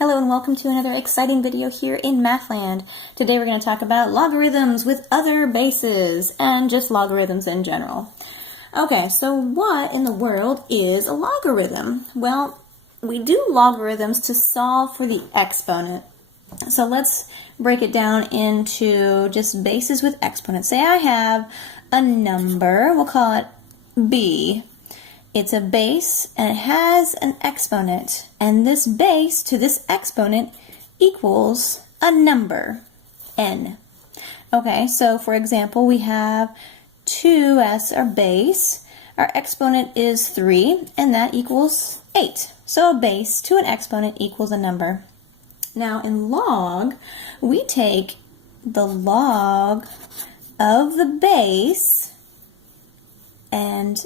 Hello and welcome to another exciting video here in Mathland. Today we're going to talk about logarithms with other bases and just logarithms in general. Okay, so what in the world is a logarithm? Well, we do logarithms to solve for the exponent. So let's break it down into just bases with exponents. Say I have a number, we'll call it b. It's a base and it has an exponent, and this base to this exponent equals a number, n. Okay, so for example, we have 2 as our base, our exponent is 3, and that equals 8. So a base to an exponent equals a number. Now in log, we take the log of the base and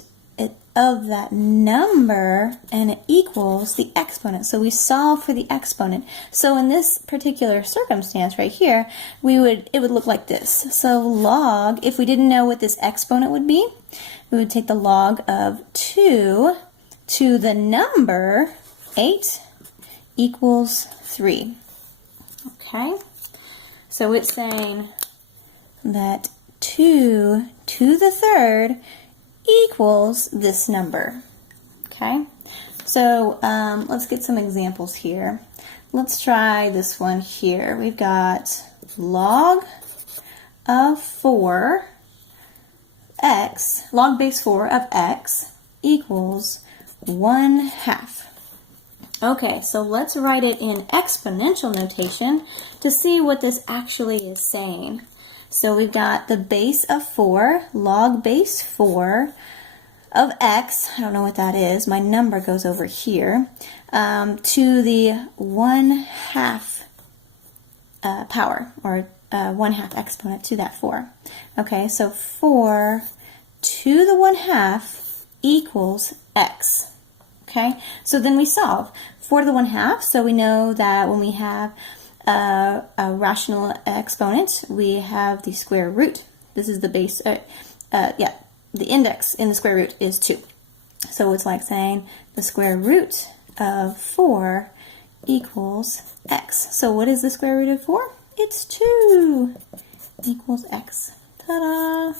of that number, and it equals the exponent. So we solve for the exponent. So in this particular circumstance right here, it would look like this. So log, if we didn't know what this exponent would be, we would take the log of 2 to the number 8 equals 3. Okay? So it's saying that 2 to the third equals this number. Okay, so let's get some examples here. Let's try this one here. We've got log of 4 x, log base 4 of x equals 1/2. Okay, so let's write it in exponential notation to see what this actually is saying. So we've got the base of 4, log base 4 of x, I don't know what that is, my number goes over here, to the 1/2 power, or 1/2 exponent to that 4. Okay, so 4 to the 1/2 equals x. Okay, so then we solve. 4 to the 1/2, so we know that when we have a rational exponent, we have the square root. This is the base, the index in the square root is 2. So it's like saying the square root of 4 equals x. So what is the square root of 4? It's 2 equals x. Ta-da!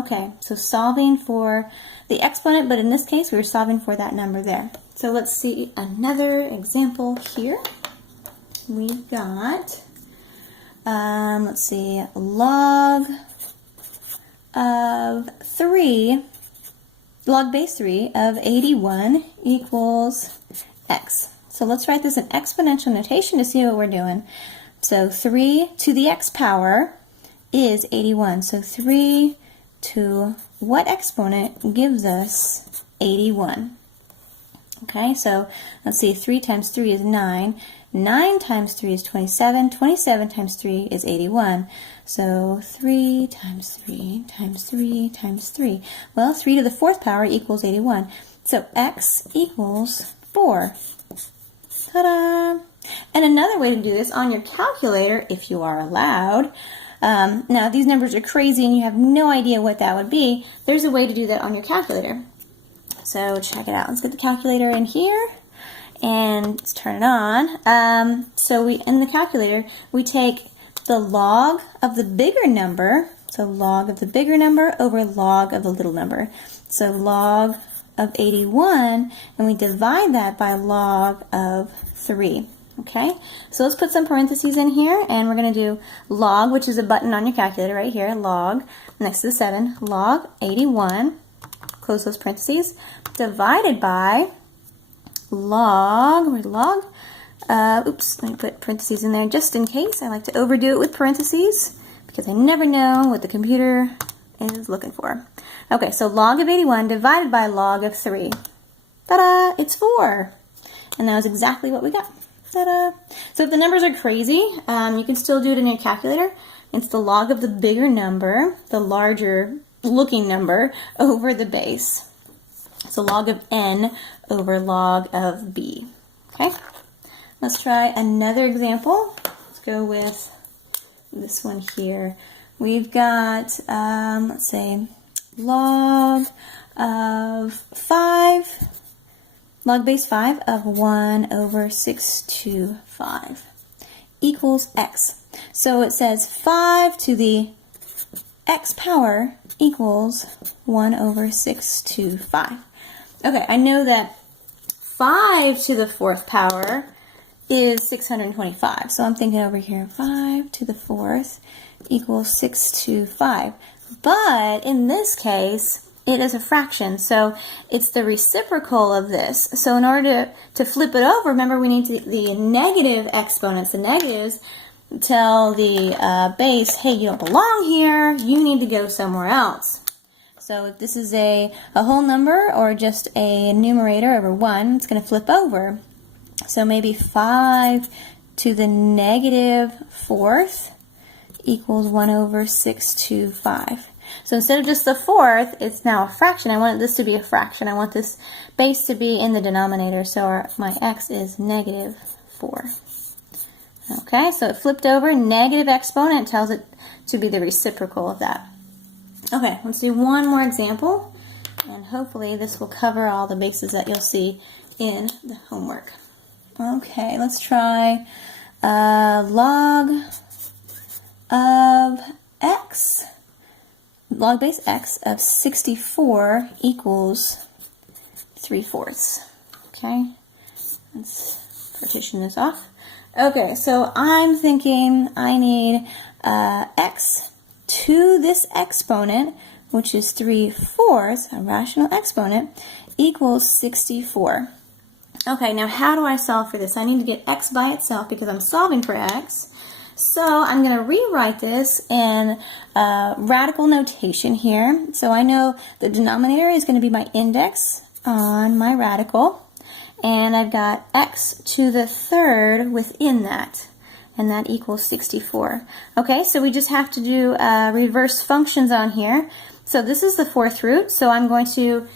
Okay, so solving for the exponent, but in this case we were solving for that number there. So let's see another example here. We've got, let's see, log of 3, log base 3 of 81 equals x. So let's write this in exponential notation to see what we're doing. So 3 to the x power is 81. So 3 to what exponent gives us 81? Okay, so let's see, 3 times 3 is 9. 9 times 3 is 27. 27 times 3 is 81. So 3 times 3 times 3 times 3. Well, 3 to the 4th power equals 81. So x equals 4. Ta-da! And another way to do this on your calculator, if you are allowed. Now, if these numbers are crazy and you have no idea what that would be, there's a way to do that on your calculator. So check it out. Let's get the calculator in here and let's turn it on. So in the calculator, we take the log of the bigger number, so log of the bigger number over log of the little number. So log of 81, and we divide that by log of 3. Okay, so let's put some parentheses in here, and we're going to do log, which is a button on your calculator right here, log, next to the 7, log 81, close those parentheses, divided by log, oops, let me put parentheses in there just in case. I like to overdo it with parentheses because I never know what the computer is looking for. Okay, so log of 81 divided by log of 3. Ta-da! It's 4. And that was exactly what we got. Ta-da! So if the numbers are crazy, you can still do it in your calculator. It's the log of the bigger number, the larger looking number, over the base. So log of n over log of b. Okay? Let's try another example. Let's go with this one here. We've got, let's say, log of 5 log base 5 of 1 over 625 equals x. So it says 5 to the x power equals 1 over 625. Okay, I know that 5 to the 4th power is 625. So I'm thinking over here, 5 to the 4th equals 625. But in this case, it is a fraction, so it's the reciprocal of this. So in order to flip it over, remember we need the negative exponents. The negatives tell the base, hey, you don't belong here, you need to go somewhere else. So if this is a whole number or just a numerator over 1, it's going to flip over. So maybe 5 to the negative 4th equals 1 over 625. So instead of just the 4th, it's now a fraction. I want this to be a fraction. I want this base to be in the denominator, so my x is negative 4. Okay, so it flipped over. Negative exponent tells it to be the reciprocal of that. Okay, let's do one more example, and hopefully this will cover all the bases that you'll see in the homework. Okay, let's try log of x. Log base x of 64 equals 3/4. Okay, let's partition this off. Okay, so I'm thinking I need x to this exponent, which is 3/4, a rational exponent, equals 64. Okay, now how do I solve for this? I need to get x by itself because I'm solving for x. So I'm going to rewrite this in radical notation here. So I know the denominator is going to be my index on my radical. And I've got x to the 3rd within that. And that equals 64. Okay, so we just have to do reverse functions on here. So this is the 4th root. So I'm going to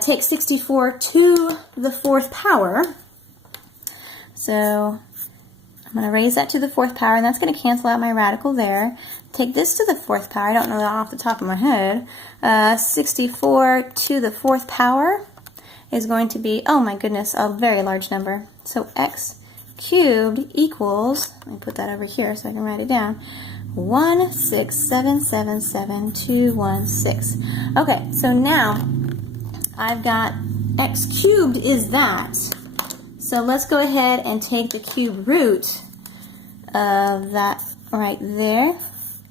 take 64 to the 4th power. So I'm going to raise that to the 4th power, and that's going to cancel out my radical there. Take this to the 4th power. I don't know that off the top of my head. 64 to the 4th power is going to be, oh my goodness, a very large number. So x cubed equals, let me put that over here so I can write it down, 167777216. Okay, so now I've got x cubed is that. So let's go ahead and take the cube root of that right there.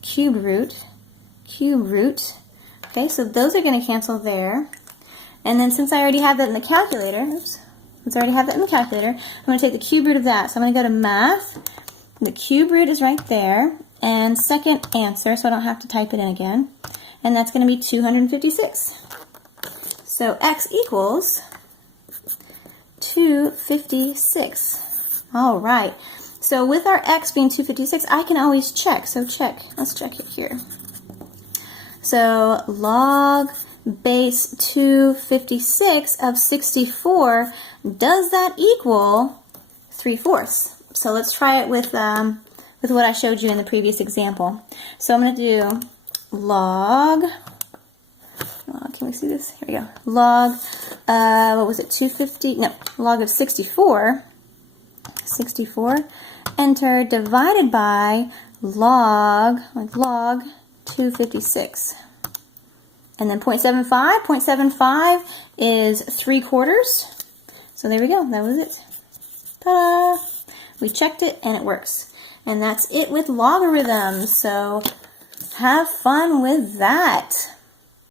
Cube root. Okay, so those are going to cancel there. And then since I already have that in the calculator, I'm going to take the cube root of that. So I'm going to go to math. The cube root is right there. And second answer, so I don't have to type it in again. And that's going to be 256. So x equals 256. All right. So with our x being 256, I can always check. So check. Let's check it here. So log base 256 of 64, does that equal 3/4? So let's try it with what I showed you in the previous example. So I'm going to do log, can we see this? Here we go. Log, what was it, 250? No, log of 64, enter, divided by log 256. And then 0.75. 0.75 is 3/4. So there we go. That was it. Ta-da! We checked it and it works. And that's it with logarithms. So have fun with that.